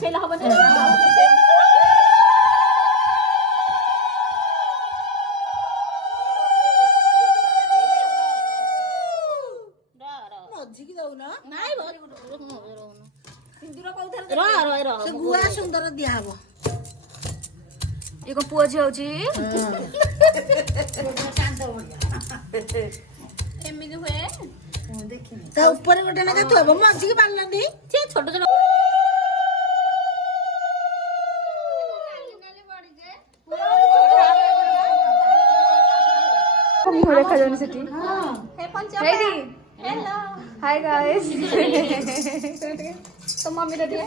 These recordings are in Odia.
ମିଶେଇଲେ ହବନି। ମଝିକି ଦଉନ ନାଇଁ ସିନ୍ଦୁର କୋଉଥରେ ସେ ଗୁଆ ସୁନ୍ଦର ଦିଆହବ। ଇଏ କଣ ପୁଅ ଝିଅ ହଉଛି? ଏମିତି ହୁଏ। ତା ଉପରେ ଗୋଟେ ନାକା ଥୁଆବ ମଝିକି ବାନ୍ଧନ୍ତି। ସେ ଛୋଟ ଛୋଟ ମୁହଁ ଦେଖାଯାଉନି ସେଠି। High guys. ତ ମମିର ଟିକେ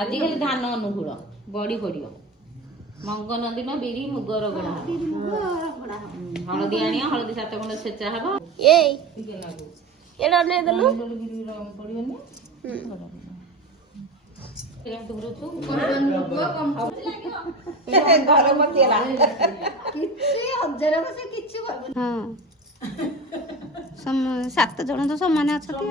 ଆଜିକାଲି ଧାନ ଅନୁକୂଳ ବଡି ପଡିବ। ମଙ୍ଗନ ଦିନ ବିରି ମୁଗର ଗଢା ହବ। ହଳଦୀ ଆଣିବ, ହଳଦୀ 7 ଖଣ୍ଡ ଛେଚା ହବ। ଏଇଟା ନେଇ ଦେଲୁ। ପଡିବନି ହଁ 7 ଜଣ ତ ସମାନ ଅଛନ୍ତି।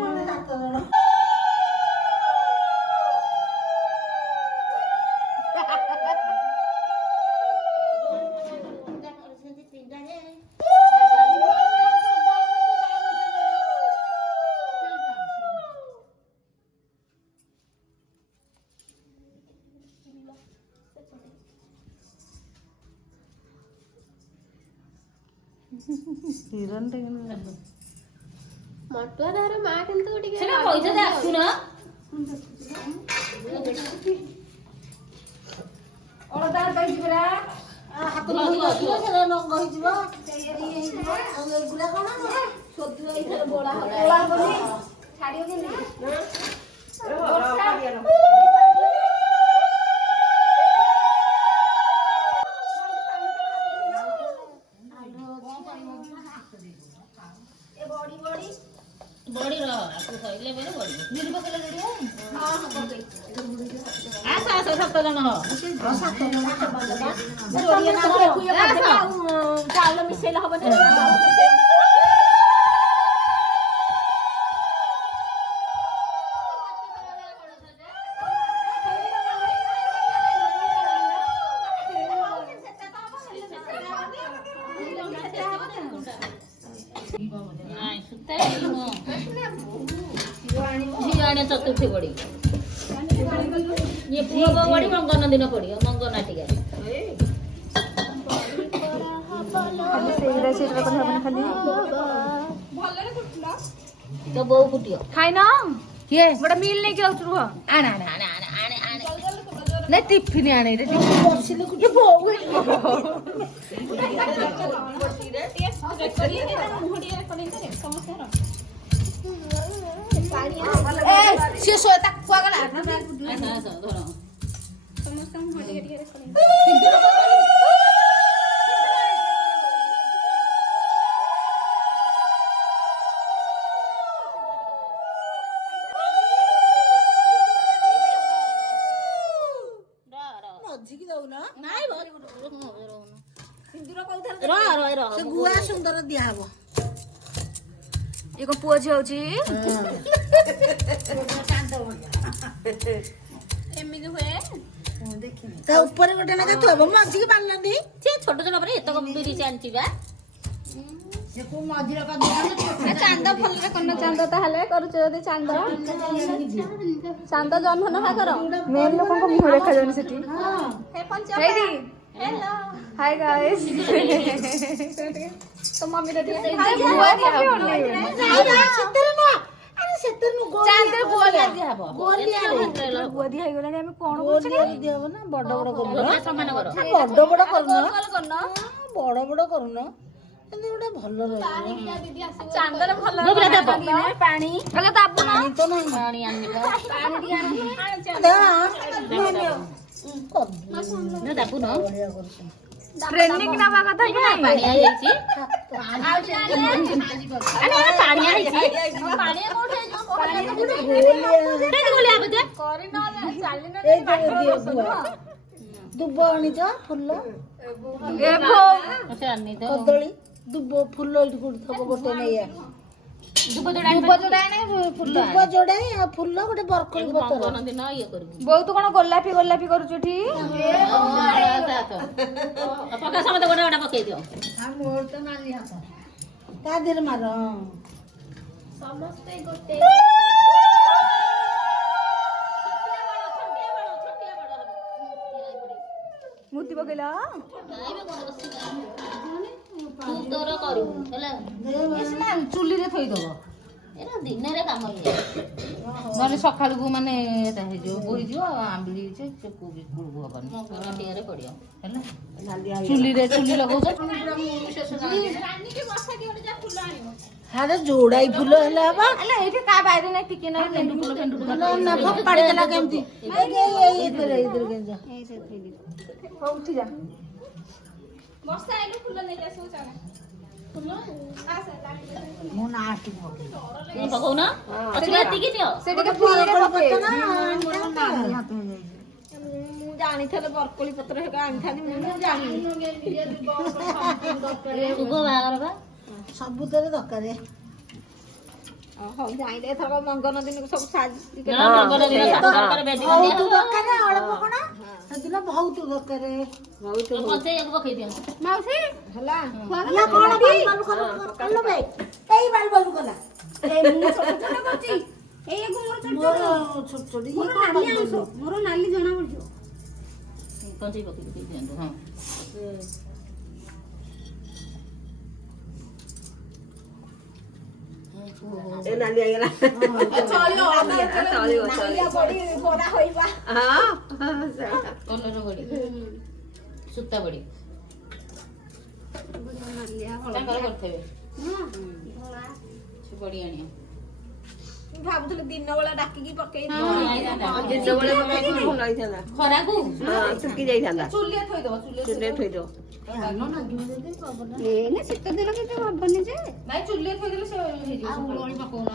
ମଟୁଆ ତାର ମା କିନ୍ତୁ ଟିକେ ସେଟା ପଇସା ଦେ ଆସୁନ। ଅଳତା ପାଇଛି ପରା ହାତ ହେଇଯିବ ସେଟା ନଙ୍ଗ ହେଇଯିବ ହେଇଯିବ। ଆଉ ଏଗୁଡା କଣ ସୋଦୁଅ ଏଇଥର ବୋଳା ହବନି ଛାଡିବ କେମିତି? ବଡି ର ଆକୁ କହିଲେ ବେଲେ ବଡି ବିରି ପକେଇଲେ ରେଡି ହବ। ଆସ 7 ଜଣ ହ। ଚାଉଳ ମିଶେଇଲେ ହବନି। ଝିଅ ଆଣେ ଚତୁର୍ଥୀ ବଡି। ଇଏ ପୁଅ ବଡି ମଙ୍ଗନ ଦିନ ପଡିବ। ମଙ୍ଗନା ଟିକେ ଖାଲି ସେଇଟା ସେଇଟା କଥା ହବନି ଖାଲି। ତ ବୋଉ ଫୁଟିବ। ଖାଇନ? କିଏ ଗୋଟେ ମିଲ୍ ନେଇକି ଆଉଛୁ ରୁହ। ଆଣେ ଆଣେ ଆଣେ ଆଣେ ଆଣେ ଆଣେ ନାଇଁ ଟିଫିନ ଆଣେ ରେ ବସିଲେ କି ବୋଉ ସିଏ ଶୋଏ ତାକୁ କୁଆଗଲା ମଝିକି ଦଉନ ସିନ୍ଦୁର କୋଉଥରେ ସେ ଗୁଆ ସୁନ୍ଦର ଦିଆହବ। ଇଏ କଣ ପୁଅ ଝିଅ ହଉଛି? ଏମିତି ହୁଏ। ତା ଉପରେ ଗୋଟେ ନାକା ଥୁଆବ ମଝିକି ବାନ୍ଧନ୍ତି। ସେ ଛୋଟ ଛୋଟ ପରେ ଏତକ ବିରି ଚାଣିଛି ବା। ଚାନ୍ଦ ଭଲରେ କନ ଚାନ୍ଦ ତାହେଲେ କରୁଛ ଯଦି ଚାନ୍ଦ ଜହ୍ନ ନହା କର। ମେନ୍ ଲୋକଙ୍କ ମୁହଁ ଦେଖାଯାଉନି ସେଠି। High guys. ତ ମମିର ଟିକେ ଗୁଆ ଦିଆ ହେଇଗଲାଣି। ଆମେ କଣ ଦିଆହବ ନା ବଡ ବଡ କରୁନ ସମାନ କର। ବଡ ବଡ କରୁନ ବଡ ବଡ କରୁନ କିନ୍ତୁ ଗୋଟେ ଭଲ ରହିବ। ଚାନ୍ଦରେ ଭଲ ପାଣି ହେଲେ ଦାବୁ ନା ପାଣି ତ ନାହିଁ ପାଣି ଆଣିବା ଦାବୁ ନ ଟ୍ରେନିଂ ନବା କଥା କି ନାହିଁ? ପାଣିଆ ହେଇଛି ପାଣିଆ ହେଇଛି ଦୁବ ଆଣିଛ ଫୁଲ ଆଣିନି ତ କଦଳୀ ଦୁବ ଫୁଲ ଏଠି କୋଉଠି ଥବ ଗୋଟେ ନେଇଆ ଦୁବ ଯୋଡ଼ା ଦୁବ ଯୋଡ଼ା ଆଣେ ଫୁଲ ଦୁବ ଯୋଡ଼ାଏ ଆଉ ଫୁଲ ଗୋଟେ ବରକୋଳି ପତ୍ର ମଙ୍ଗନ ଦିନ ଇଏ କରିବୁ ବହୁତ କଣ ଗୋଲାପି ଗୋଲାପି କରୁଛୁ ଏଠି ପକା ସମସ୍ତେ ଗୋଟେ ଗୋଟେ ପକେଇ ଦିଅ ମୋର ତ ନାଲି ହାତ ତା ଦେହରେ ମାର ସମସ୍ତେ ଗୋଟେ ମୂର୍ତ୍ତି ପକେଇଲ ତୁ ତୋର କରିବୁ ହେଲା ଚୁଲିରେ ଥୋଇଦବ ଏରା ଦିନରେ କାମ ଇଏ ନହେଲେ ସକାଳକୁ ମାନେ ଏଟା ହେଇଯିବ ବୋହିଯିବ ଆଉ ଆମ୍ବିଳି ହେଇଛି ସେ ଗୁଳୁ ହବନି ମଙ୍ଗନ ଟିଆରେ ପଡିବ ହେଲା ଚୁଲିରେ ଚୁଲି ଲଗଉଛ ଆରେ ଯୋଡ଼ାଇ ଫୁଲ ହେଲେ ହବ ହେଲା ଏଇଠି କା ବାଇରେ ନାହିଁ ଟିକେ ନାହିଁ ଗେଣ୍ଡୁ ଫୁଲ ନା ଫୋପାଡ଼ି ଦେଲା କେମିତି ଏଇଥିରେ କେମିତି ହଉ ଉଠି ଯା ବର୍ଷା ଆଇଲୁ ଫୁଲ ନେଇ ଆସିବୁ ଚାଲେ ମୁଁ ନାଟି ପକେଇ ପକଉନ ଏତିକି ଦିଅ ସେ ଟିକେ ଫୁଲରେ ପକେଇ ମୁଁ ଜାଣିଥିଲେ ବରକୋଳି ପତ୍ର ହେକା ଆଣିଥାନ୍ତି ମୁଁ ଜାଣିନି ଶୁଭ ବାହାଘର ବା ସବୁଥିରେ ଦରକାର ହଉ ଜାଣିଲେ ଏଥର ମଙ୍ଗନ ଦିନକୁ ସବୁ ସାଜି ମଙ୍ଗନ ଦିନ ଦରକାର ବେଦି ବହୁତ ଦରକାର ଅଳ୍ପ କଣ ସେଦିନ ବହୁତ ଦରକାର ପଞ୍ଚେଇବାକୁ ପକେଇ ଦିଅ ମାଉସୀ ହେଲା ହେଲା କଣ ବାଲୁ କଲ ବେ ଏଇ ବାଲୁ କଲା ଏଇ ମୁଁ ଛୋଟ ଛୋଟ କରୁଛି ଏଇକୁ ମୋର ଛୋଟ ମୋର ଛୋଟ ଛୋଟ ମୋର ନାଲି ଅଂଶ ମୋର ନାଲି ଜଣା ପଡିଯିବ ପଞ୍ଚେଇ ପକେଇ ଦିଅନ୍ତୁ ହଁ ଏ ନାଲି ହେଇଗଲା କଲର ବଡି ସୂତା ବଡି ତାଙ୍କର କରିଥିବେ ସେ ବଡି ଆଣିବ ଭାବୁଥିଲି ଦିନ ବେଳା ଡାକିକି ପକେଇ ଖରାକୁ ଚୁଲିରେ ଥୋଇଦବ ଶୀତ ଦିନ କିଛି ହବନି ଯେ ନାଇଁ ଚୁଲିରେ ଥୋଇଦେଲେ ସେ ହେଇଯିବ ବଳି ପକଉନ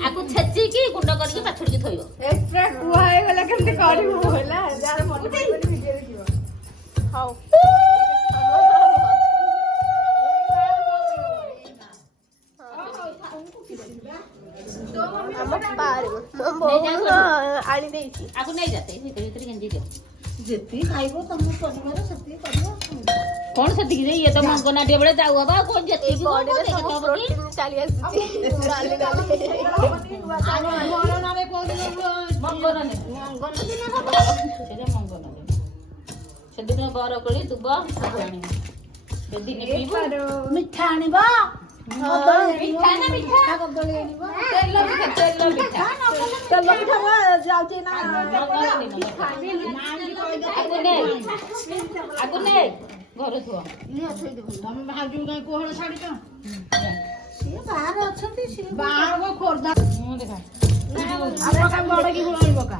ଆକୁ ଛେଚିକି ଗୁଣ୍ଡ କରିକି ପାଛୁଡିକି ଥୋଇବ ଏକ୍ସଟ୍ରା କୁହା ହେଇଗଲା କେମିତି କରିବୁ ହେଲା ଯାହାର ମନେ ପଡିବନି ଭିଡିଓ ଦେଖିବ ହଉ ଆଣି ଦେଇଛି ଆକୁ ନେଇଯାତେ ଭିତରେ ଭିତରେ ଗେଞ୍ଜି ଦିଅ ଯେତିକି ଖାଇବ ତମ ପରିବାର ସେତିକି କରିବ କଣ ସେତିକି ଯେ ଇଏ ତ ମଙ୍ଗନାଟିଆ ବେଳେ ଯାଉ ହବ ଆଉ କଣ ଯେତିକି ଚାଲି ଆସୁଛି ସେଦିନ ବରକୋଳି ଦୁବ ସବୁ ଆଣିବ ସେଦିନ ପିଇବୁ ମିଠା ଆଣିବ ମିଠା ନା ମିଠା କଦଳୀ ଆଣିବ ତେଲ ପିଠା ତେଲ ପିଠା ଯାଉଛି ନା ଆକୁ ନେ ଘରେ ଥୁଅ ତମେ ଭାଉଜକୁ କାଇଁ କୋହଳ ଛାଡିଛ ସିଏ ବାହାରେ ଅଛନ୍ତି ସିଏ ବାହାର ଖୋର୍ଦ୍ଧା ମୁଁ ଦେଖା ବଡ କି ଗୁଣ ପକା